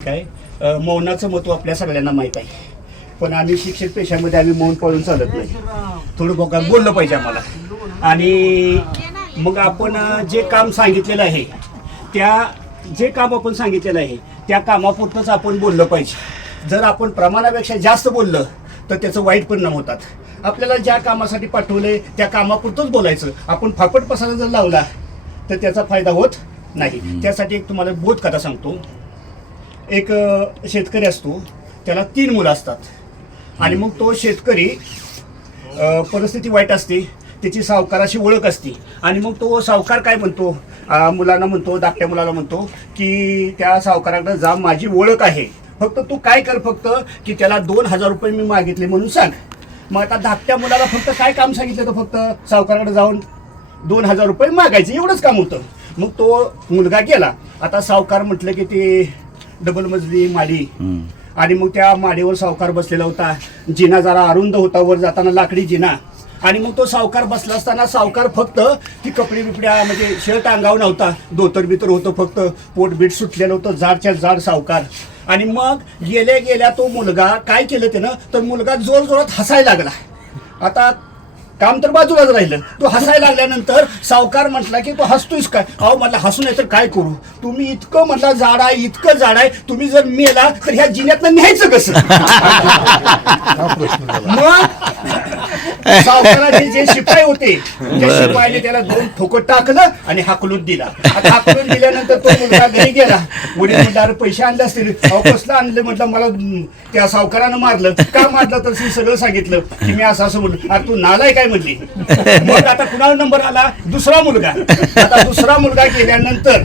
काय मौनाचं महत्त्व आपल्या सगळ्यांना माहीत आहे, पण आम्ही शिक्षक पेशामध्ये आम्ही मौन पाळून चालत नाही. थोडं बघा बोललं पाहिजे आम्हाला. आणि मग आपण जे काम सांगितलेलं आहे त्या कामापुरतंच आपण बोललं पाहिजे. जर आपण प्रमाणापेक्षा जास्त बोललं तर त्याचं वाईट परिणाम होतात. आपल्याला ज्या कामासाठी पाठवले त्या कामापुरतंच बोलायचं. आपण फापट पसारा जर लावला तर त्याचा फायदा होत नाही. त्यासाठी एक तुम्हाला बोध कथा सांगतो. एक शेतकरी असतो, त्याला 3 मुलं असतात आणि मग तो शेतकरी परिस्थिती वाईट असते, त्याची सावकाराशी ओळख असते आणि मग तो सावकार काय म्हणतो, मुलांना म्हणतो, धाकट्या मुलाला म्हणतो की त्या सावकाराकडे जा, माझी ओळख आहे, फक्त तू काय कर, फक्त की त्याला 2000 रुपये मी मागितले म्हणून सांग. मग आता धाकट्या मुलाला फक्त काय काम सांगितलं तर फक्त सावकाराकडे जाऊन 2000 रुपये मागायचे, एवढंच काम होतं. मग तो मुलगा गेला. आता सावकार म्हटलं की ते डबल मजली माडी आणि मग त्या माडीवर सावकार बसलेला होता. जिना जरा अरुंद होता, वर जाताना लाकडी जिना. आणि मग तो सावकार बसला असताना सावकार फक्त ती कपडे बिपड्या म्हणजे शर्ट अंगावर नव्हता, धोतर बितर होतं, फक्त पोट बीट सुटलेलं होतं, जाडच्या जाड सावकार. आणि मग गेल्या तो मुलगा काय केलं त्यानं, तर मुलगा जोर जोरात हसायला लागला. आता काम तर बाजूलाच राहिलं. तो हसायला लागल्यानंतर सावकार म्हटला की तू हसतोयस काय? अहो म्हटलं हसू नाही तर काय करू, तुम्ही इतकं म्हटलं जाड आहे, इतकं जाड आहे, तुम्ही जर मेला तर ह्या जिन्यातनं न्यायचं कसं? मग सावकाराचे जे शिपाई होते त्या शिपाईने त्याला 2 ठोकर टाकलं आणि हाकलून दिला. आता हाकलून दिल्यानंतर तो मुलगा घरी गेला. वडील म्हटलं पैसे आणले असतील. अहो कसलं आणलं? म्हटलं मला त्या सावकारानं मारलं. का मारलं तर मी सगळं सांगितलं की मी असं म्हणलं. अरे तू नालाय काय म्हणली. मग आता कुणाला नंबर आला? दुसरा मुलगा. आता दुसरा मुलगा गेल्यानंतर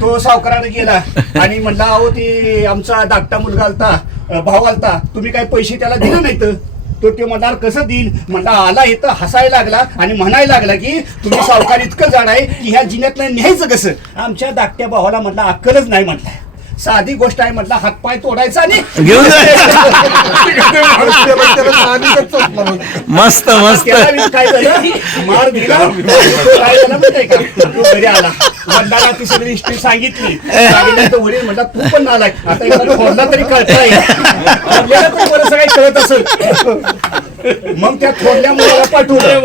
तो सावकाराने गेला आणि म्हणला अहो ते आमचा धाकटा मुलगा आलता, भाऊ आलता, तुम्ही काय पैसे त्याला दिले नाहीत? तो ते म्हणणार कसं देईल? म्हणला आला इथं हसायला लागला आणि म्हणायला लागला की तुम्ही सावकार इतकं जाड आहे की ह्या जिन्यातलं न्यायचं कसं? आमच्या धाकट्या भावाला म्हटलं अक्कलच नाही. म्हटलं साधी गोष्ट आहे, म्हटलं हातपाय तोडायचा आणि घेऊन मस्त मस्त काय झालं, मार दिला. काय झालं माहितीये का, तो घरी आला, वडिलांना ती सगळी हिस्ट्री सांगितली. वडील म्हणला तू पण नालाय, आता एखादा थोरला तरी कळताय, आपल्याला तर बरंच काही कळत असेल. मग त्या थोरल्या मुलाला पाठवलं.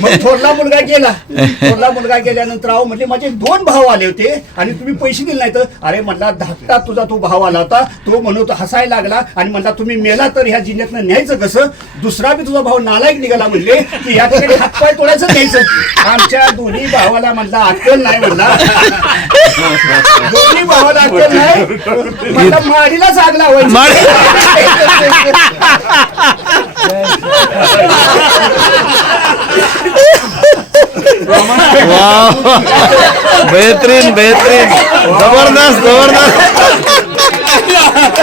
मग थोरला मुलगा गेला. थोरला मुलगा गेल्यानंतर अहो म्हटले माझे 2 भाऊ आले होते आणि तुम्ही पैसे दिले नाहीत. अरे म्हटला धाकटा तुझा तो भाव आला होता, तो म्हणून हसायला लागला आणि म्हणला तुम्ही मेला तर ह्या जिन्यातनं न्यायचं कसं? दुसरा बी तुझा भाऊ नालायक निघाला म्हणले की या ठिकाणी हातपाय तोडायचं न्यायचं. आमच्या दोन्ही भावाला म्हणला अक्कल नाही. म्हणला दोन्ही भावाला अक्कल नाही. म्हणला माडीलाच आग लावायची. बेहतरीन बेहतरीन, जबरदस्त जबरदस्त.